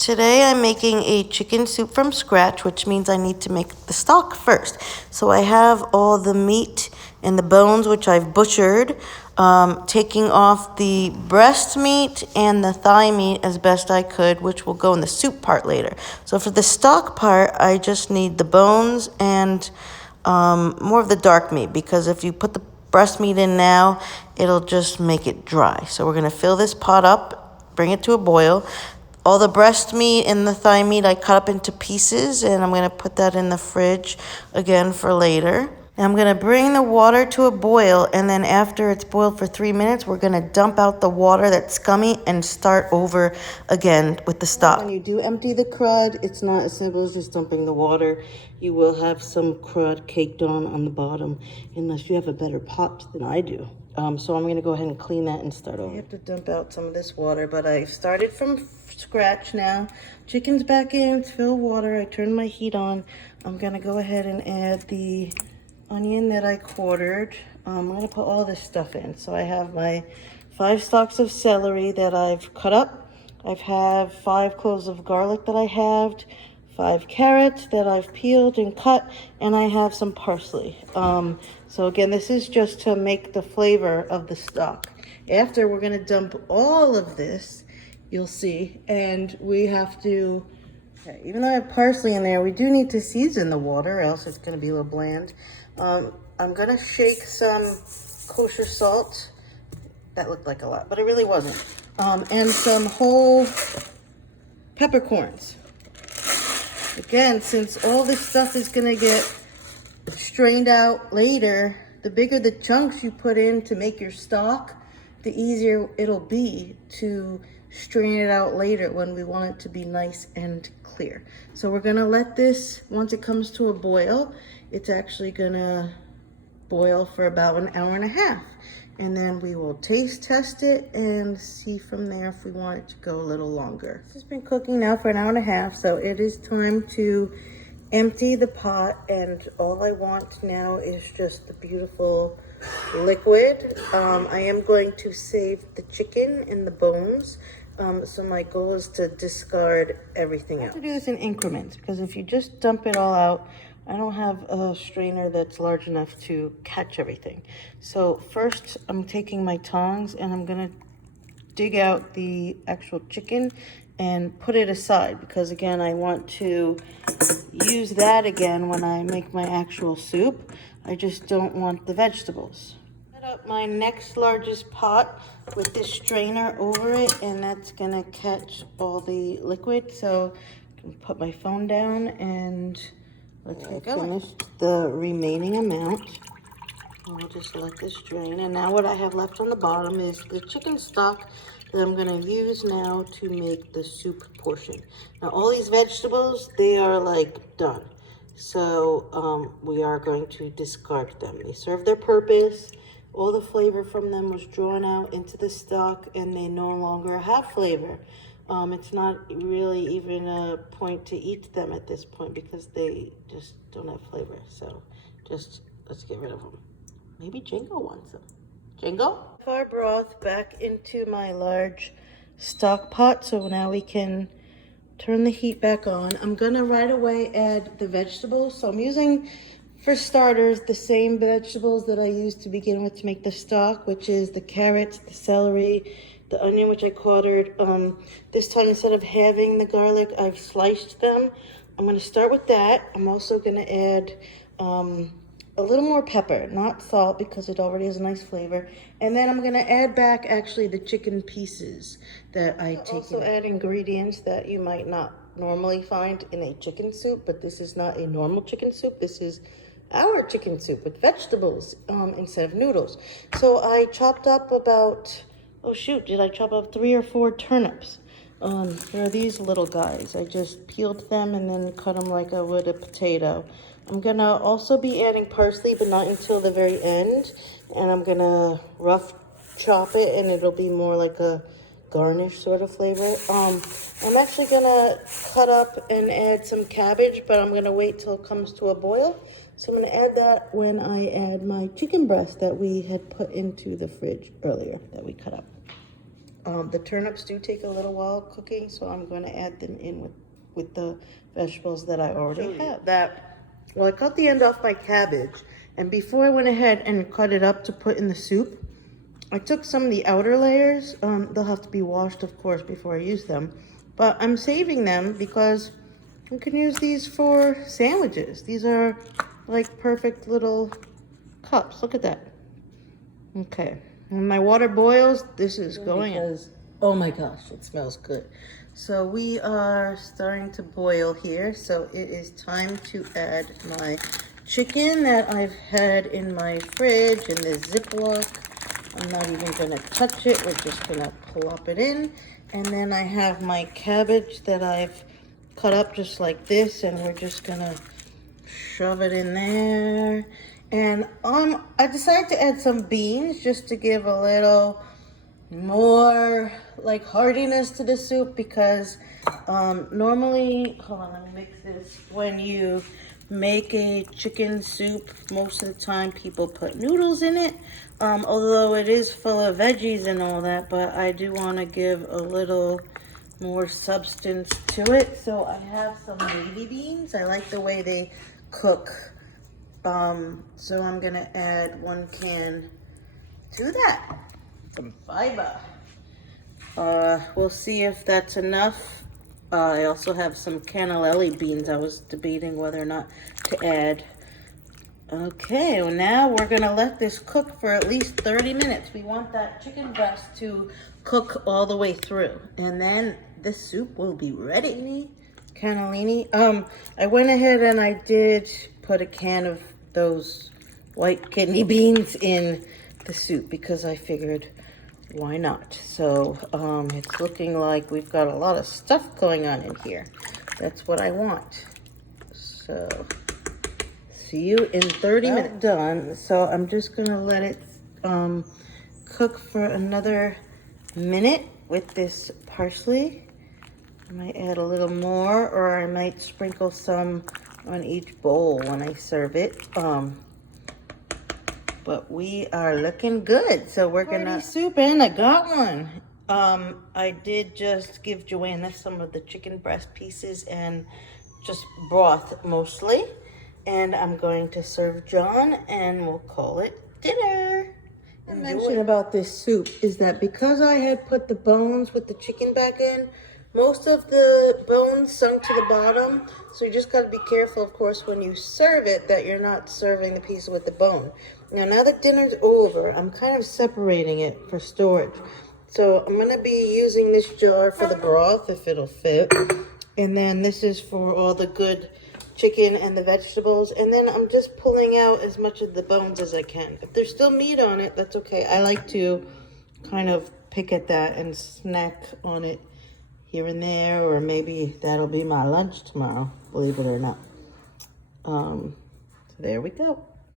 Today I'm making a chicken soup from scratch, which means I need to make the stock first. So I have all the meat and the bones, which I've butchered, taking off the breast meat and the thigh meat as best I could, which will go in the soup part later. So for the stock part, I just need the bones and more of the dark meat, because if you put the breast meat in now, it'll just make it dry. So we're gonna fill this pot up, bring it to a boil. All the breast meat and the thigh meat I cut up into pieces, and I'm going to put that in the fridge again for later. And I'm going to bring the water to a boil, and then after it's boiled for 3 minutes, we're going to dump out the water that's scummy and start over again with the stock. When you do empty the crud, it's not as simple as just dumping the water. You will have some crud caked on the bottom, unless you have a better pot than I do. So I'm going to go ahead and clean that and start over. I have to dump out some of this water, but I've started from scratch now. Chicken's back in, it's filled water. I turned my heat on. I'm going to go ahead and add the onion that I quartered. I'm going to put all this stuff in. So I have my 5 stalks of celery that I've cut up. I have 5 cloves of garlic that I halved, 5 carrots that I've peeled and cut, and I have some parsley. So again, this is just to make the flavor of the stock. After, we're going to dump all of this, you'll see, and we have to, okay, even though I have parsley in there, we do need to season the water, or else it's going to be a little bland. I'm going to shake some kosher salt. That looked like a lot, but it really wasn't. And some whole peppercorns. Again, since all this stuff is going to get strained out later, the bigger the chunks you put in to make your stock, the easier it'll be to strain it out later when we want it to be nice and clear. So we're going to let this, once it comes to a boil, it's actually going to boil for about an hour and a half. And then we will taste test it and see from there if we want it to go a little longer. This has been cooking now for an hour and a half, so it is time to empty the pot, and all I want now is just the beautiful liquid. I am going to save the chicken and the bones, so my goal is to discard everything else. I have to do this in increments, because if you just dump it all out, I don't have a strainer that's large enough to catch everything. So first, I'm taking my tongs and I'm gonna dig out the actual chicken and put it aside, because again, I want to use that again when I make my actual soup. I just don't want the vegetables. Set up my next largest pot with this strainer over it, and that's gonna catch all the liquid. So I can put my phone down and let's get going. Finish the remaining amount. We'll just let this drain. And now what I have left on the bottom is the chicken stock that I'm going to use now to make the soup portion. Now all these vegetables, they are like done. So we are going to discard them. They serve their purpose. All the flavor from them was drawn out into the stock, and they no longer have flavor. It's not really even a point to eat them at this point, because they just don't have flavor. So just let's get rid of them. Maybe Jingo wants them. Jingo? Our broth back into my large stock pot, so now we can turn the heat back on. I'm gonna right away add the vegetables. So I'm using, for starters, the same vegetables that I used to begin with to make the stock, which is the carrots, the celery, the onion, which I quartered. This time, instead of halving the garlic, I've sliced them. I'm gonna start with that. I'm also gonna add a little more pepper, not salt, because it already has a nice flavor. And then I'm gonna add back actually the chicken pieces that I take. Also add ingredients that you might not normally find in a chicken soup, but this is not a normal chicken soup. This is our chicken soup with vegetables instead of noodles. So I chopped up about, oh shoot, did I chop up 3 or 4 turnips? There are these little guys. I just peeled them and then cut them like I would a potato. I'm gonna also be adding parsley, but not until the very end. And I'm gonna rough chop it, and it'll be more like a garnish sort of flavor. I'm actually gonna cut up and add some cabbage, but I'm gonna wait till it comes to a boil. So I'm gonna add that when I add my chicken breast that we had put into the fridge earlier that we cut up. The turnips do take a little while cooking, so I'm going to add them in with the vegetables that I already have. Well, I cut the end off my cabbage, and before I went ahead and cut it up to put in the soup, I took some of the outer layers. They'll have to be washed, of course, before I use them. But I'm saving them because I can use these for sandwiches. These are like perfect little cups. Look at that. Okay. When my water boils, this is going in. Oh my gosh, it smells good. So we are starting to boil here. So it is time to add my chicken that I've had in my fridge in the Ziploc. I'm not even gonna touch it. We're just gonna plop it in. And then I have my cabbage that I've cut up just like this, and we're just gonna shove it in there. And I decided to add some beans just to give a little more like heartiness to the soup, because normally, hold on, let me mix this. When you make a chicken soup, most of the time people put noodles in it, although it is full of veggies and all that, but I do want to give a little more substance to it. So I have some navy beans. I like the way they cook. So I'm gonna add 1 can to that. Some fiber. We'll see if that's enough. I also have some cannellini beans. I was debating whether or not to add. Okay, well now we're gonna let this cook for at least 30 minutes. We want that chicken breast to cook all the way through, and then the soup will be ready. Cannellini. I went ahead and I did put a can of those white kidney beans in the soup because I figured, why not? So it's looking like we've got a lot of stuff going on in here. That's what I want. So see you in 30 minutes. Done. So I'm just gonna let it cook for another minute with this parsley. I might add a little more, or I might sprinkle some on each bowl when I serve it. But we are looking good. So we're gonna soup in. I got one. I did just give Joanna some of the chicken breast pieces and just broth mostly. And I'm going to serve John, and we'll call it dinner. The mention about this soup is that because I had put the bones with the chicken back in, most of the bones sunk to the bottom. So you just got to be careful, of course, when you serve it, that you're not serving the piece with the bone. Now that dinner's over, I'm kind of separating it for storage. So I'm going to be using this jar for the broth, if it'll fit. And then this is for all the good chicken and the vegetables, and then I'm just pulling out as much of the bones as I can. If there's still meat on it, that's okay. I like to kind of pick at that and snack on it here and there, or maybe that'll be my lunch tomorrow, believe it or not. So there we go.